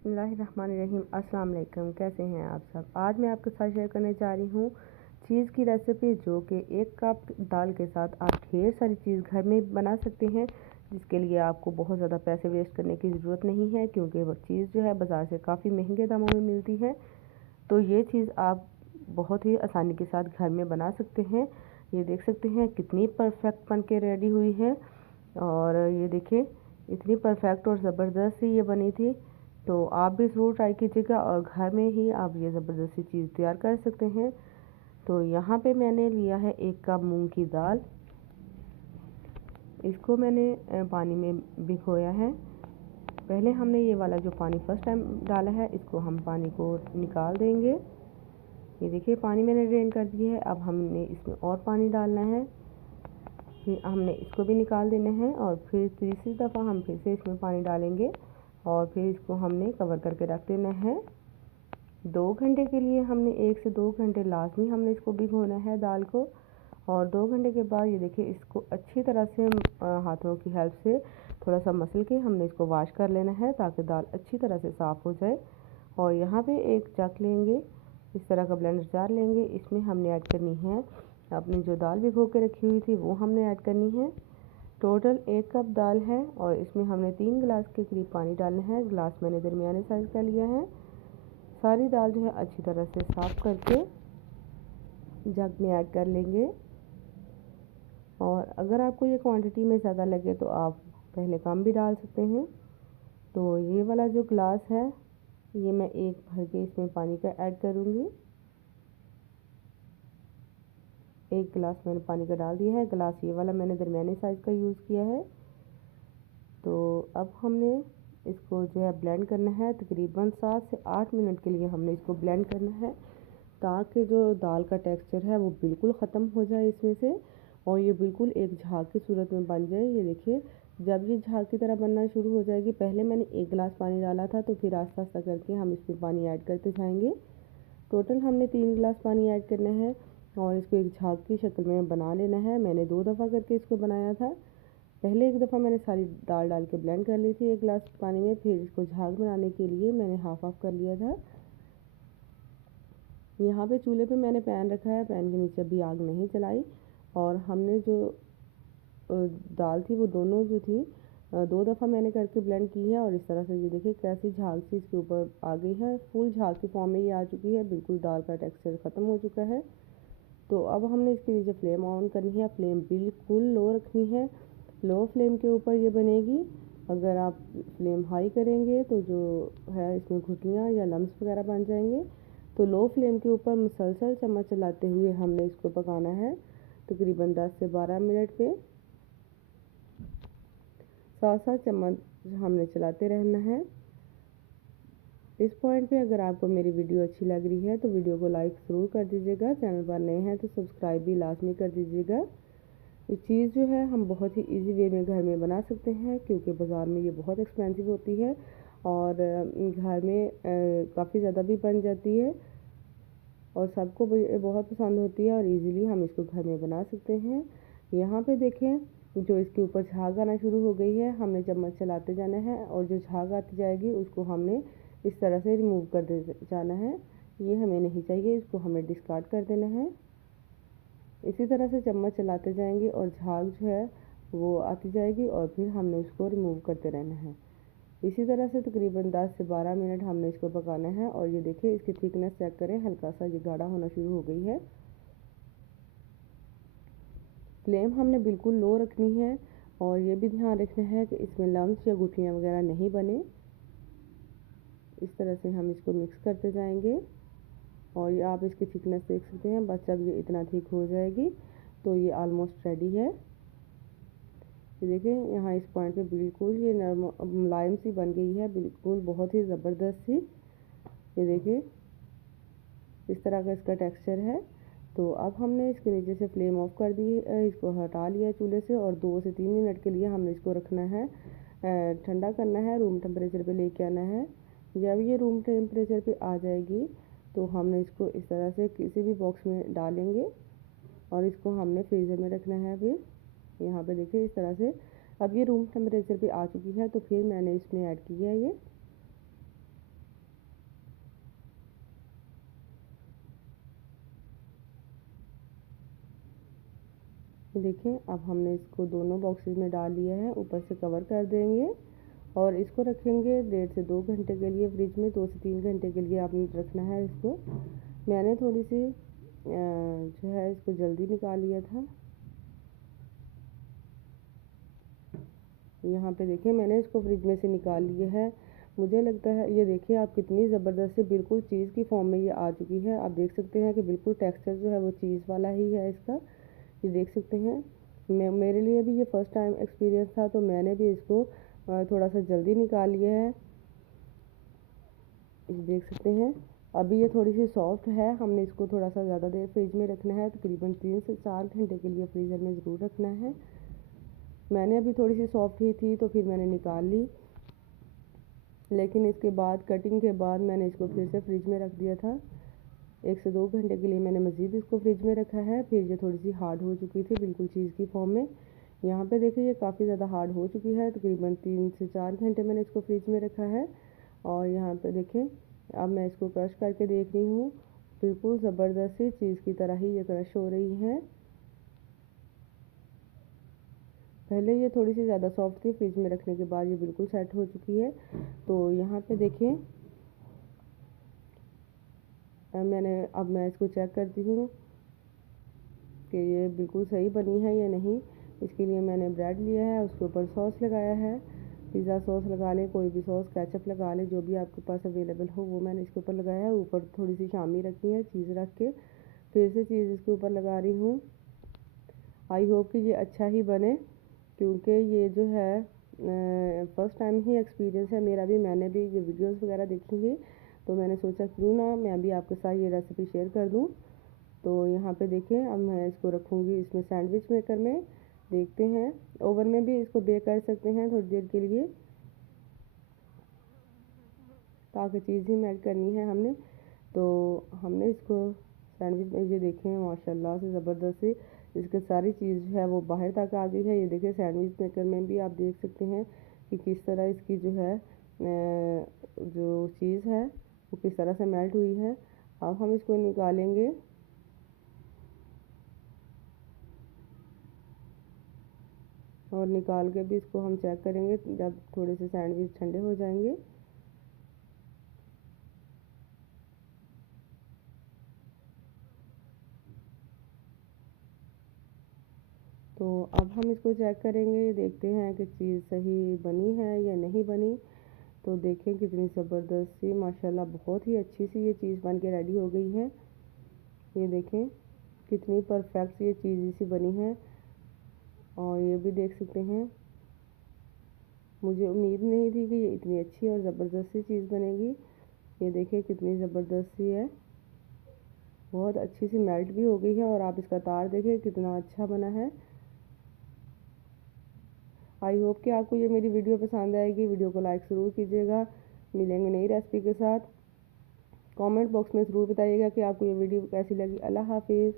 बिस्मिल्लाहिर्रहमानिर्रहीम। अस्सलाम वालेकुम। कैसे हैं आप सब? आज मैं आपके साथ शेयर करने जा रही हूँ चीज़ की रेसिपी, जो कि 1 कप दाल के साथ आप ढेर सारी चीज़ घर में बना सकते हैं, जिसके लिए आपको बहुत ज़्यादा पैसे वेस्ट करने की ज़रूरत नहीं है, क्योंकि वो चीज़ जो है बाज़ार से काफ़ी महंगे दामों में मिलती है। तो ये चीज़ आप बहुत ही आसानी के साथ घर में बना सकते हैं। ये देख सकते हैं कितनी परफेक्ट बन के रेडी हुई है, और ये देखिए इतनी परफेक्ट और ज़बरदस्त सी ये बनी थी। तो आप भी ज़रूर ट्राई कीजिएगा और घर में ही आप ये ज़बरदस्ती चीज़ तैयार कर सकते हैं। तो यहाँ पे मैंने लिया है 1 कप मूंग की दाल। इसको मैंने पानी में भिगोया है। पहले हमने ये वाला जो पानी फर्स्ट टाइम डाला है, इसको हम पानी को निकाल देंगे। ये देखिए पानी मैंने ड्रेन कर दिया है। अब हमने इसमें और पानी डालना है, फिर हमने इसको भी निकाल देना है, और फिर तीसरी दफ़ा हम फिर से इसमें पानी डालेंगे, और फिर इसको हमने कवर करके रख देना है 2 घंटे के लिए। हमने 1 से 2 घंटे लाजमी हमने इसको भिगोना है दाल को। और 2 घंटे के बाद ये देखिए इसको अच्छी तरह से हाथों की हेल्प से थोड़ा सा मसल के हमने इसको वॉश कर लेना है, ताकि दाल अच्छी तरह से साफ़ हो जाए। और यहाँ पे एक जग लेंगे, इस तरह का ब्लेंडर जार लेंगे। इसमें हमने ऐड करनी है अपनी जो दाल भिगो के रखी हुई थी, वो हमने ऐड करनी है। टोटल 1 कप दाल है, और इसमें हमने 3 गिलास के करीब पानी डालना है। गिलास मैंने दरमियाने साइज़ का लिया है। सारी दाल जो है अच्छी तरह से साफ़ करके जग में ऐड कर लेंगे। और अगर आपको ये क्वांटिटी में ज़्यादा लगे तो आप पहले कम भी डाल सकते हैं। तो ये वाला जो गिलास है, ये मैं 1 भर के इसमें पानी का ऐड करूँगी। 1 गिलास मैंने पानी का डाल दिया है। गिलास ये वाला मैंने दरमियाने साइज़ का यूज़ किया है। तो अब हमने इसको जो है ब्लेंड करना है। तकरीबन 7 से 8 मिनट के लिए हमने इसको ब्लेंड करना है, ताकि जो दाल का टेक्सचर है वो बिल्कुल ख़त्म हो जाए इसमें से, और ये बिल्कुल एक झाग की सूरत में बन जाए। ये देखिए जब ये झाग की तरह बनना शुरू हो जाएगी, पहले मैंने 1 गिलास पानी डाला था, तो फिर आस्ता आस्ता करके हम इसमें पानी ऐड करते जाएंगे। टोटल हमने 3 गिलास पानी ऐड करना है, और इसको एक झाग की शक्ल में बना लेना है। मैंने 2 दफ़ा करके इसको बनाया था। पहले एक दफ़ा मैंने सारी दाल डाल के ब्लेंड कर ली थी 1 गिलास पानी में, फिर इसको झाग बनाने के लिए मैंने हाफ ऑफ कर लिया था। यहाँ पे चूल्हे पे मैंने पैन रखा है, पैन के नीचे अभी आग नहीं जलाई, और हमने जो दाल थी वो दोनों जो थी 2 दफ़ा मैंने करके ब्लेंड की है। और इस तरह से ये देखिए कैसी झाग सी इसके ऊपर आ गई है, फुल झाग की फॉर्म में ये आ चुकी है। बिल्कुल दाल का टेक्सचर ख़त्म हो चुका है। तो अब हमने इसके नीचे फ्लेम ऑन करनी है। फ्लेम बिल्कुल लो रखनी है, लो फ्लेम के ऊपर ये बनेगी। अगर आप फ्लेम हाई करेंगे तो जो है इसमें घुटनियाँ या लम्स वगैरह बन जाएंगे। तो लो फ्लेम के ऊपर मुसलसल चम्मच चलाते हुए हमने इसको पकाना है तकरीबन 10 से 12 मिनट पे। 7-7 चम्मच हमने चलाते रहना है। इस पॉइंट पे अगर आपको मेरी वीडियो अच्छी लग रही है तो वीडियो को लाइक ज़रूर कर दीजिएगा। चैनल पर नए हैं तो सब्सक्राइब भी लाजमी कर दीजिएगा। ये चीज़ जो है हम बहुत ही इजी वे में घर में बना सकते हैं, क्योंकि बाज़ार में ये बहुत एक्सपेंसिव होती है, और घर में काफ़ी ज़्यादा भी बन जाती है, और सबको बहुत पसंद होती है, और इजीली हम इसको घर में बना सकते हैं। यहाँ पे देखें जो इसके ऊपर झाग आना शुरू हो गई है, हमने चम्मच चलाते जाना है, और जो झाग आती जाएगी उसको हमने इस तरह से रिमूव कर दे जाना है। ये हमें नहीं चाहिए, इसको हमें डिस्कार्ड कर देना है। इसी तरह से चम्मच चलाते जाएंगे और झाग जो है वो आती जाएगी, और फिर हमने उसको रिमूव करते रहना है। इसी तरह से तकरीबन 10 से 12 मिनट हमने इसको पकाना है। और ये देखिए इसकी थिकनेस चेक करें, हल्का सा ये गाढ़ा होना शुरू हो गई है। फ्लेम हमने बिल्कुल लो रखनी है, और ये भी ध्यान रखना है कि इसमें लम्स या गुठलियाँ वगैरह नहीं बने। इस तरह से हम इसको मिक्स करते जाएंगे, और ये आप इसकी थिकनेस देख सकते हैं। बस जब ये इतना थिक हो जाएगी तो ये ऑलमोस्ट रेडी है। ये देखिए यहाँ इस पॉइंट पे बिल्कुल ये नरम मुलायम सी बन गई है, बिल्कुल बहुत ही ज़बरदस्त सी। ये देखिए इस तरह का इसका टेक्सचर है। तो अब हमने इसके नीचे से फ्लेम ऑफ कर दी, इसको हटा लिया चूल्हे से, और 2 से 3 मिनट के लिए हमने इसको रखना है, ठंडा करना है, रूम टेम्परेचर पे लेके आना है। जब ये रूम टेम्परेचर पे आ जाएगी तो हमने इसको इस तरह से किसी भी बॉक्स में डालेंगे, और इसको हमने फ्रीज़र में रखना है। फिर यहाँ पे देखिए इस तरह से अब ये रूम टेम्परेचर पे आ चुकी है। तो फिर मैंने इसमें ऐड किया है ये देखें अब हमने इसको दोनों बॉक्सेस में डाल लिया है। ऊपर से कवर कर देंगे और इसको रखेंगे 1.5 से 2 घंटे के लिए फ्रिज में। 2 से 3 घंटे के लिए आपने रखना है इसको। मैंने थोड़ी सी जो है इसको जल्दी निकाल लिया था। यहाँ पे देखिए मैंने इसको फ्रिज में से निकाल लिया है। मुझे लगता है ये देखिए आप कितनी ज़बरदस्त से बिल्कुल चीज़ की फॉर्म में ये आ चुकी है। आप देख सकते हैं कि बिल्कुल टेक्सचर जो है वो चीज़ वाला ही है इसका। ये देख सकते हैं मेरे लिए भी ये फ़र्स्ट टाइम एक्सपीरियंस था, तो मैंने भी इसको थोड़ा सा जल्दी निकाल लिया है। ये देख सकते हैं अभी ये थोड़ी सी सॉफ्ट है। हमने इसको थोड़ा सा ज़्यादा देर फ्रिज में रखना है, तकरीबन 3 से 4 घंटे के लिए फ्रीज़र में ज़रूर रखना है। मैंने अभी थोड़ी सी सॉफ्ट ही थी तो फिर मैंने निकाल ली, लेकिन इसके बाद कटिंग के बाद मैंने इसको फिर से फ्रिज में रख दिया था। 1 से 2 घंटे के लिए मैंने मज़ीद इसको फ्रिज में रखा है। फिर ये थोड़ी सी हार्ड हो चुकी थी बिल्कुल चीज़ की फॉर्म में। यहाँ पे देखिए ये काफ़ी ज़्यादा हार्ड हो चुकी है। तकरीबन 3 से 4 घंटे मैंने इसको फ्रिज में रखा है। और यहाँ पे देखें अब मैं इसको क्रश करके देख रही हूँ, बिल्कुल ज़बरदस्त सी चीज़ की तरह ही ये क्रश हो रही है। पहले ये थोड़ी सी ज़्यादा सॉफ्ट थी, फ्रिज में रखने के बाद ये बिल्कुल सेट हो चुकी है। तो यहाँ पे देखिए मैं इसको चेक करती हूँ कि ये बिल्कुल सही बनी है या नहीं। इसके लिए मैंने ब्रेड लिया है, उसके ऊपर सॉस लगाया है। पिज़्ज़ा सॉस लगा लें, कोई भी सॉस, केचप लगा लें, जो भी आपके पास अवेलेबल हो वो मैंने इसके ऊपर लगाया है। ऊपर थोड़ी सी शामी रखी है चीज़ रख के, फिर से चीज़ इसके ऊपर लगा रही हूँ। आई होप कि ये अच्छा ही बने, क्योंकि ये जो है फ़र्स्ट टाइम ही एक्सपीरियंस है मेरा भी। मैंने भी ये वीडियोस वगैरह देखी थी, तो मैंने सोचा क्यों ना मैं भी आपके साथ ये रेसिपी शेयर कर दूँ। तो यहाँ पे देखिए अब मैं इसको रखूँगी इसमें सैंडविच मेकर में। देखते हैं, ओवन में भी इसको बेक कर सकते हैं थोड़ी देर के लिए, ताकि चीज़ ही मेल्ट करनी है हमने। तो हमने इसको सैंडविच में, ये देखें माशाल्लाह से ज़बरदस्त सी इसकी सारी चीज़ जो है वो बाहर तक आ गई है। ये देखिए सैंडविच मेकर में भी आप देख सकते हैं कि किस तरह इसकी जो है जो चीज़ है वो किस तरह से मेल्ट हुई है। अब हम इसको निकालेंगे। और निकाल के भी इसको हम चेक करेंगे जब थोड़े से सैंडविच ठंडे हो जाएंगे। तो अब हम इसको चेक करेंगे, देखते हैं कि चीज़ सही बनी है या नहीं बनी। तो देखें कितनी ज़बरदस्त सी माशाल्लाह बहुत ही अच्छी सी ये चीज़ बन के रेडी हो गई है। ये देखें कितनी परफेक्ट ये चीज़ इसी बनी है। और ये भी देख सकते हैं, मुझे उम्मीद नहीं थी कि ये इतनी अच्छी और ज़बरदस्त सी चीज़ बनेगी। ये देखिए कितनी ज़बरदस्त सी है, बहुत अच्छी सी मेल्ट भी हो गई है। और आप इसका तार देखिए कितना अच्छा बना है। आई होप कि आपको ये मेरी वीडियो पसंद आएगी। वीडियो को लाइक ज़रूर कीजिएगा। मिलेंगे नई रेसिपी के साथ। कमेंट बॉक्स में ज़रूर बताइएगा कि आपको ये वीडियो कैसी लगी। अल्लाह हाफिज़।